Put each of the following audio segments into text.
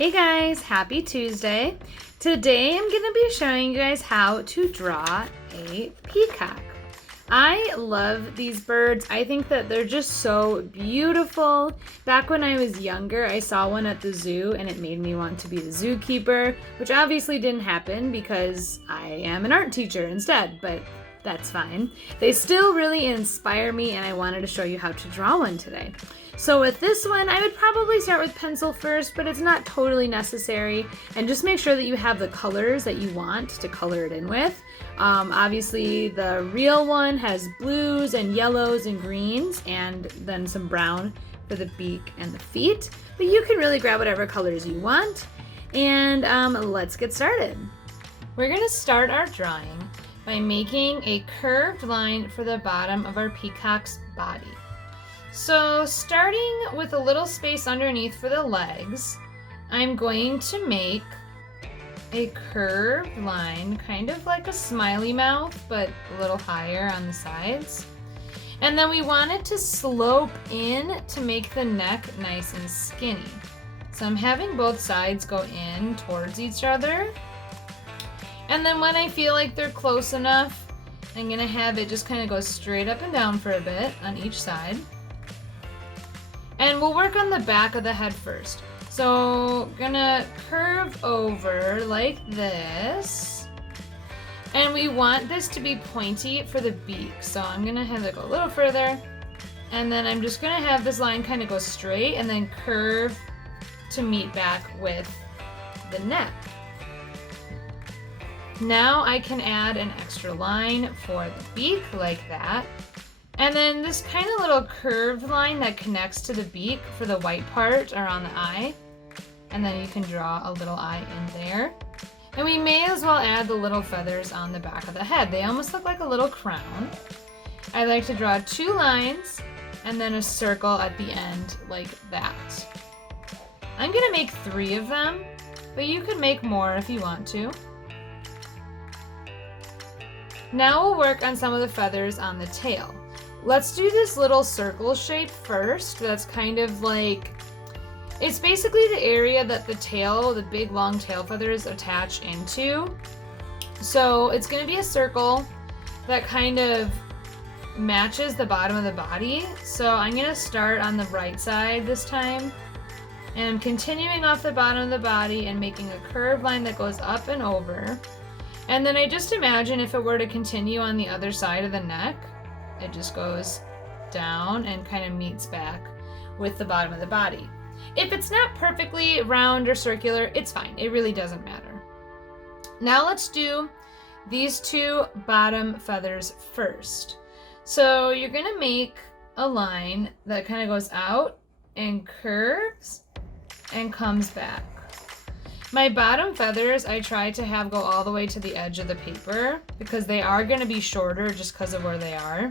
Hey guys, happy Tuesday. Today I'm going to be showing you guys how to draw a peacock. I love these birds. I think that they're just so beautiful. Back when I was younger, I saw one at the zoo and it made me want to be the zookeeper, which obviously didn't happen because I am an art teacher instead, but that's fine. They still really inspire me and I wanted to show you how to draw one today. So with this one, I would probably start with pencil first, but it's not totally necessary. And just make sure that you have the colors that you want to color it in with. Obviously, the real one has blues and yellows and greens, and then some brown for the beak and the feet. But you can really grab whatever colors you want. And let's get started. We're going to start our drawing by making a curved line for the bottom of our peacock's body. So starting with a little space underneath for the legs, I'm going to make a curved line, kind of like a smiley mouth, but a little higher on the sides. And then we want it to slope in to make the neck nice and skinny. So I'm having both sides go in towards each other. And then when I feel like they're close enough, I'm gonna have it just kind of go straight up and down for a bit on each side. And we'll work on the back of the head first. So gonna curve over like this. And we want this to be pointy for the beak. So I'm gonna have it go a little further. And then I'm just gonna have this line kind of go straight and then curve to meet back with the neck. Now I can add an extra line for the beak like that. And then this kind of little curved line that connects to the beak for the white part around the eye. And then you can draw a little eye in there. And we may as well add the little feathers on the back of the head. They almost look like a little crown. I like to draw 2 lines and then a circle at the end like that. I'm gonna make 3 of them, but you could make more if you want to. Now we'll work on some of the feathers on the tail. Let's do this little circle shape first. That's kind of like, it's basically the area that the tail, the big long tail feathers attach into. So it's going to be a circle that kind of matches the bottom of the body. So I'm going to start on the right side this time. And I'm continuing off the bottom of the body and making a curved line that goes up and over. And then I just imagine if it were to continue on the other side of the neck, it just goes down and kind of meets back with the bottom of the body. If it's not perfectly round or circular, it's fine. It really doesn't matter. Now let's do these 2 bottom feathers first. So you're going to make a line that kind of goes out and curves and comes back. My bottom feathers, I try to have go all the way to the edge of the paper because they are going to be shorter just because of where they are.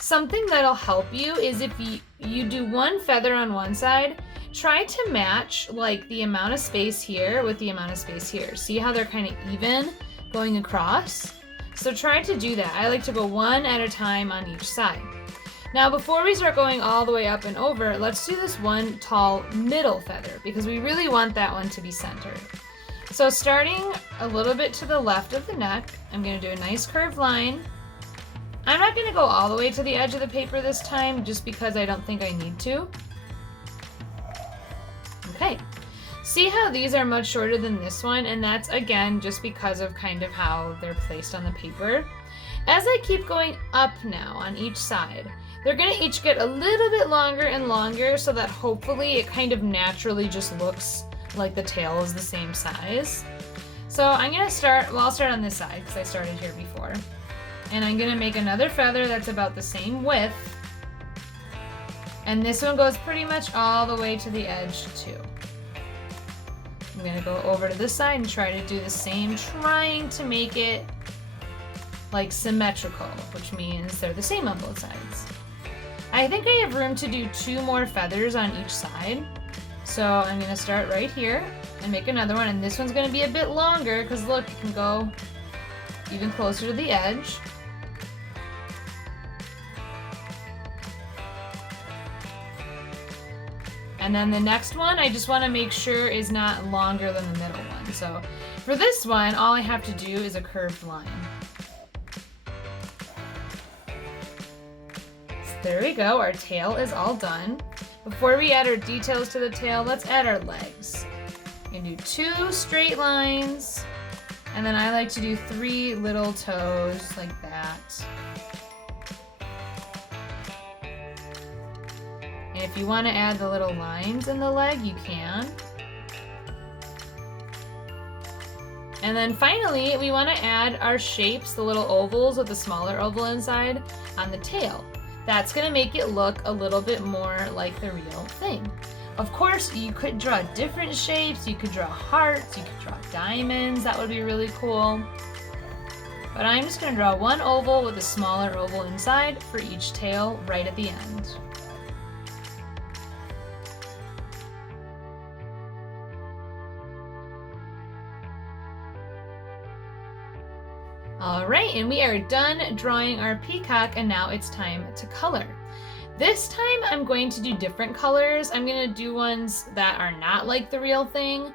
Something that'll help you is if you do 1 feather on one side, try to match like the amount of space here with the amount of space here. See how they're kind of even going across? So try to do that. I like to go 1 at a time on each side. Now before we start going all the way up and over, let's do this 1 tall middle feather because we really want that one to be centered. So starting a little bit to the left of the neck, I'm going to do a nice curved line. I'm not going to go all the way to the edge of the paper this time just because I don't think I need to. Okay. See how these are much shorter than this one, and that's again just because of kind of how they're placed on the paper. As I keep going up now on each side, they're going to each get a little bit longer and longer so that hopefully it kind of naturally just looks like the tail is the same size. So I'm going to start, well, I'll start on this side because I started here before. And I'm going to make another feather that's about the same width. And this one goes pretty much all the way to the edge too. I'm going to go over to this side and try to do the same, trying to make it like symmetrical, which means they're the same on both sides. I think I have room to do 2 more feathers on each side. So I'm going to start right here and make another one. And this one's going to be a bit longer because look, it can go even closer to the edge. And then the next one, I just want to make sure is not longer than the middle one. So for this one, all I have to do is a curved line. So there we go, our tail is all done. Before we add our details to the tail, let's add our legs. You can do 2 straight lines, and then I like to do 3 little toes like that. And if you want to add the little lines in the leg, you can. And then finally, we want to add our shapes, the little ovals with the smaller oval inside, on the tail. That's going to make it look a little bit more like the real thing. Of course, you could draw different shapes. You could draw hearts, you could draw diamonds. That would be really cool. But I'm just going to draw 1 oval with a smaller oval inside for each tail right at the end. All right, and we are done drawing our peacock, and now it's time to color. This time I'm going to do different colors. I'm going to do ones that are not like the real thing.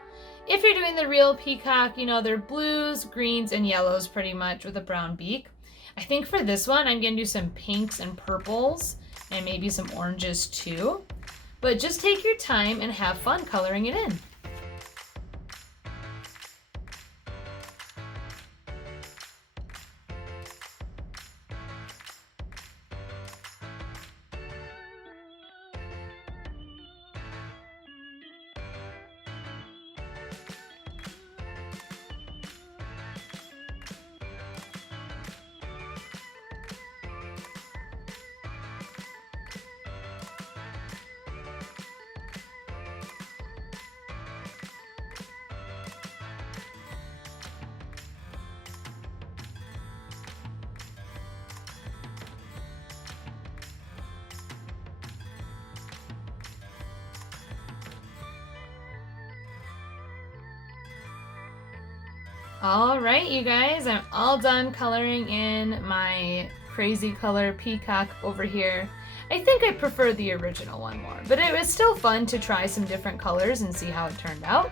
If you're doing the real peacock, you know, they're blues, greens, and yellows pretty much with a brown beak. I think for this one, I'm going to do some pinks and purples and maybe some oranges too. But just take your time and have fun coloring it in. All right, you guys, I'm all done coloring in my crazy color peacock over here. I think I prefer the original one more, but it was still fun to try some different colors and see how it turned out.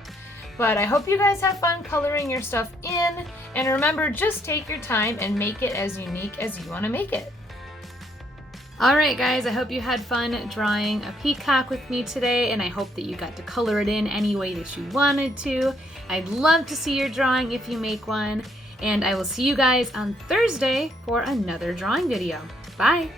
But I hope you guys have fun coloring your stuff in, and remember, just take your time and make it as unique as you want to make it. Alright guys, I hope you had fun drawing a peacock with me today, and I hope that you got to color it in any way that you wanted to. I'd love to see your drawing if you make one, and I will see you guys on Thursday for another drawing video. Bye!